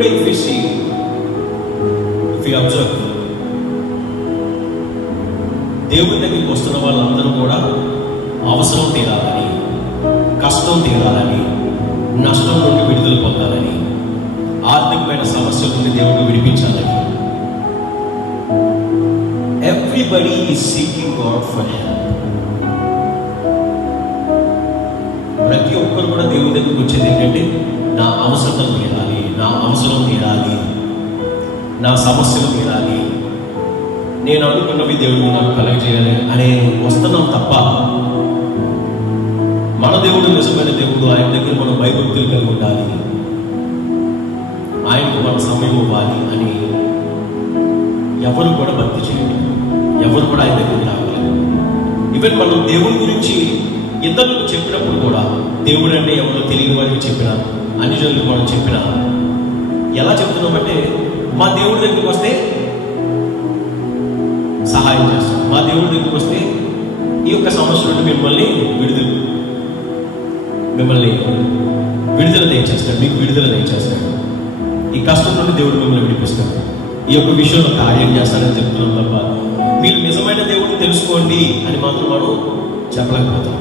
Today if you observe, దేవుడి దగ్గరికి వస్తున్న వాళ్ళందరూ కూడా అవసరం తీరాలని, కష్టం తీరాలని, నష్టం నుండి విడుదల పొందాలని, ఆర్థికమైన సమస్యల నుండి దేవుడు విడిపించాలని. Everybody is seeking God for help. ప్రతి ఒక్కరు కూడా దేవుడి దగ్గరికి వచ్చేది ఏంటంటే, నా అవసరం తీరాలి, నా అవసరం తీరాలి, నా సమస్యలు తీరాలి, నేను అనుకున్నవి దేవుడు నాకు కలగజేయాలి అనే వస్తున్నాం తప్ప, మన దేవుడు నిజమైన దేవుడు, ఆయన దగ్గర మనం భయభక్తులు కలిగి ఉండాలి, ఆయనకు మన సమయం ఇవ్వాలి అని ఎవరు కూడా భక్తి చేయలేదు. ఎవరు కూడా ఆయన దగ్గరికి రాగలేదు. ఈవెన్ మనం దేవుడి గురించి ఇతరులకు చెప్పినప్పుడు కూడా, దేవుడు అంటే ఎవరో తెలియని వారికి చెప్పినా, అన్యజనులకు మనం చెప్పినా, ఎలా చెప్తున్నామంటే, మా దేవుడి దగ్గరికి వస్తే సహాయం చేస్తాం, మా దేవుడి దగ్గరికి వస్తే ఈ యొక్క సమస్య నుండి మిమ్మల్ని విడుదల దయచేస్తాడు, మీకు విడుదల దయచేస్తాడు, ఈ కష్టం నుండి దేవుడు మిమ్మల్ని విడిపిస్తాడు, ఈ యొక్క విషయంలో కార్యం చేస్తాడని చెప్తున్నాం తప్ప, మీరు నిజమైన దేవుడిని తెలుసుకోండి అని మాత్రం మనం చెప్పలేకపోతాం.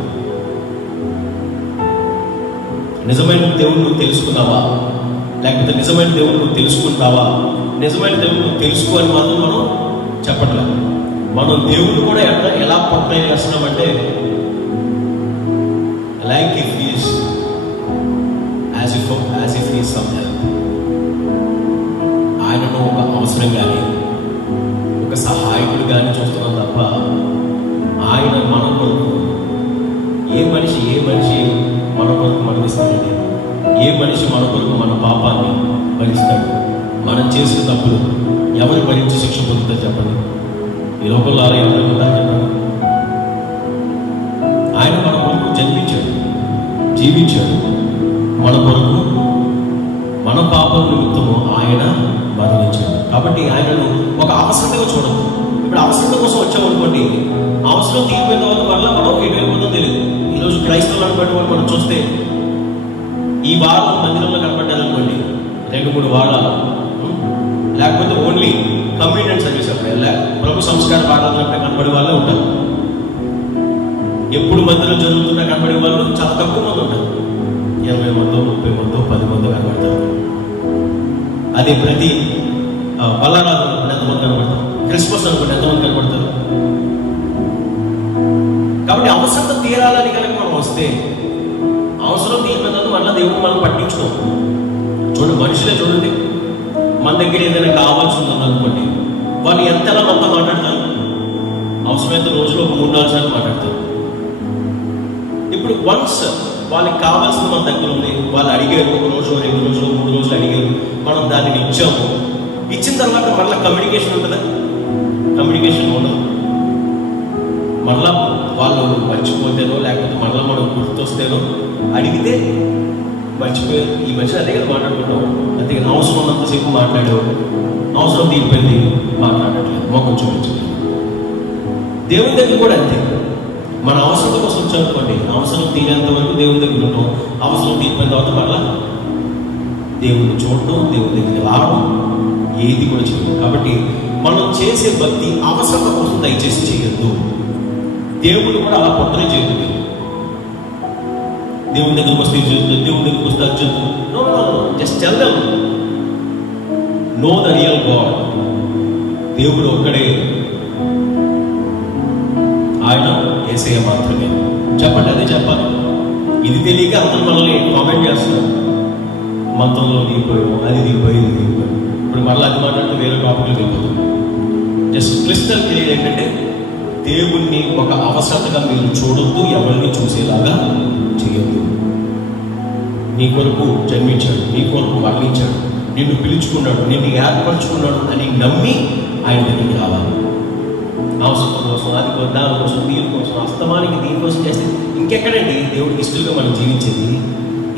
నిజమైన దేవుడు నువ్వు తెలుసుకున్నావా, లేకపోతే నిజమైన దేవుడు నువ్వు తెలుసుకుంటావా, నిజమైన దేవుడు నువ్వు తెలుసుకో అని మాత్రం మనం చెప్పట్లేదు. మనం దేవుడు కూడా ఎలా portray చేస్తున్నామంటే, like if he's as if he's some help. ఆయనను ఒక అవసరం కానీ, ఒక సహాయకుడు కానీ చూస్తున్నాం తప్ప, ఆయన మన కొరకు ఏ మనిషి మన కొరకు మరణిస్తాడండి. ఏ మనిషి మన కొరకు మన పాపాన్ని భరిస్తాడు? మనం చేసిన తప్పులు ఎవరు భరించి శిక్ష పొందుతారు చెప్పండి? ఈ లోకంలో అలా ఎవరు ఉంటారు చెప్పండి? ఆయన మన కొరకు జన్మించాడు, జీవించాడు, మన కొరకు మన పాపం నిమిత్తము ఆయన మరణించాడు. కాబట్టి ఆయనను ఒక అవసరంగా చూడదు. ఇప్పుడు అవసరం కోసం వచ్చామనుకోండి, అవసరం తీరిపోయిన వల్ల మనం ఎటు వెళ్ళిపోతుందో తెలియదు. ఈరోజు క్రైస్తవులు అనుకోండి, వాళ్ళు మనం చూస్తే ఈ వారం మందిరంలో కనపడ్డారనుకోండి, 2-3 వారాలు, లేకపోతే ఓన్లీ కమ్యూనిటీ సర్వీస్ అప్పుడే, ప్రభు సంస్కార పాఠాలు కనపడే వాళ్ళే ఉంటారు. ఎప్పుడు మందిరం జరుగుతున్నా కనపడే వాళ్ళు చాలా తక్కువ మంది ఉంటారు. 20 మందో 30 మందో 10 మందో కనపడతారు. అదే ప్రతి బల్లారాధన ఎంతమంది కనపడతారు, క్రిస్మస్ అనుకోండి ఎంతమంది కనపడతారు. కాబట్టి అవసరం తీరాలని కనుక మనం వస్తే, అవసరం తీరిన మళ్ళీ దేవుడు మనం పట్టించుకోం. చూడండి, మనుషులే చూడండి, మన దగ్గర ఏదైనా కావాల్సి ఉందని అనుకోండి, వాళ్ళు ఎంతలా మనతో మాట్లాడతారు? అవసరమైతే రోజులో 3-4 సార్లు మాట్లాడతారు. ఇప్పుడు వన్స్ వాళ్ళకి కావాల్సింది మన దగ్గర ఉంది, వాళ్ళు అడిగారు, 1 రోజు 2 రోజులు 3 రోజులు అడిగారు, మనం దాన్ని ఇచ్చాము. ఇచ్చిన తర్వాత మళ్ళీ కమ్యూనికేషన్ ఉంటుందా? కమ్యూనికేషన్ ఉండదు. మళ్ళా వాళ్ళు మర్చిపోతేనో, లేకపోతే మళ్ళీ మనం గుర్తొస్తేనో, అడిగితే మర్చిపోయారు. ఈ మధ్య అదే కదా మాట్లాడుకుంటాం. అంతే కదా, అవసరం ఉన్నంతసేపు మాట్లాడావు, అవసరం తీరిపోయింది మాట్లాడట్లేదు, మొక్కలు చూపించలేదు. దేవుని దగ్గర కూడా అంతే. మన అవసరం కోసం వచ్చామనుకోండి, అవసరం తీరేంత వరకు దేవుని దగ్గర ఉంటాం. అవసరం తీరిపోయిన తర్వాత మళ్ళా దేవుడిని చూడటం, దేవుని దగ్గరికి రావడం, ఏది కూడా చేయడం. కాబట్టి మనం చేసే భక్తి అవసరం కోసం దయచేసి చేయొద్దు. దేవుడు కూడా అలా పొట్టనే చేయదు. దేవుని దగ్గరికి వస్తే దేవుని దగ్గరికి వస్తే Arjun just tell them know the real God. దేవుడు ఒక్కడే, ఆయన యేసయ్య మాత్రమే. చెప్పండి, అదే చెప్పాలి. ఇది తెలియక అందరూ మనల్ని కామెంట్ చేస్తున్నారు, మతంలో దిగిపోయాము, అది దిగిపోయి ఇది దిగిపోయాము. ఇప్పుడు మళ్ళీ అది మాట్లాడితే వేరే టాపిక్లు వెళ్ళిపోతాం. జస్ట్ క్లిస్టల్ క్లియర్ ఏంటంటే, దేవుణ్ణి ఒక అవసరతగా మీరు చూడొద్దు, ఎవరిని చూసేలాగా చేయొద్దు. నీ కొరకు జన్మించాడు, నీ కొరకు మరణించాడు, నిన్ను పిలుచుకున్నాడు, నిన్ను ఏర్పరచుకున్నాడు అని నమ్మి ఆయన దగ్గరికి రావాలి. అవసరం కోసం, అది దాని కోసం, దీనికోసం, అస్తమానికి దీనికోసం చేస్తే ఇంకెక్కడండి దేవుడికి ఇష్టంగా మనం జీవించేది?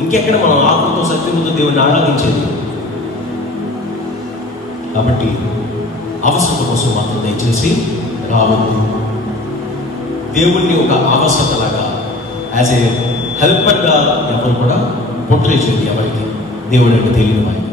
ఇంకెక్కడ మనం ఆత్మతో సత్యంతో దేవుడిని ఆరాధించేది? కాబట్టి అవసరం కోసం మాత్రం దయచేసి రావద్దు. దేవుణ్ణి ఒక అవసరతలాగా, యాజ్ ఏ హెల్పర్గా ఎవరు కూడా పొట్రే చేయండి. ఎవరికి దేవుడు అంటే తెలియని వారికి.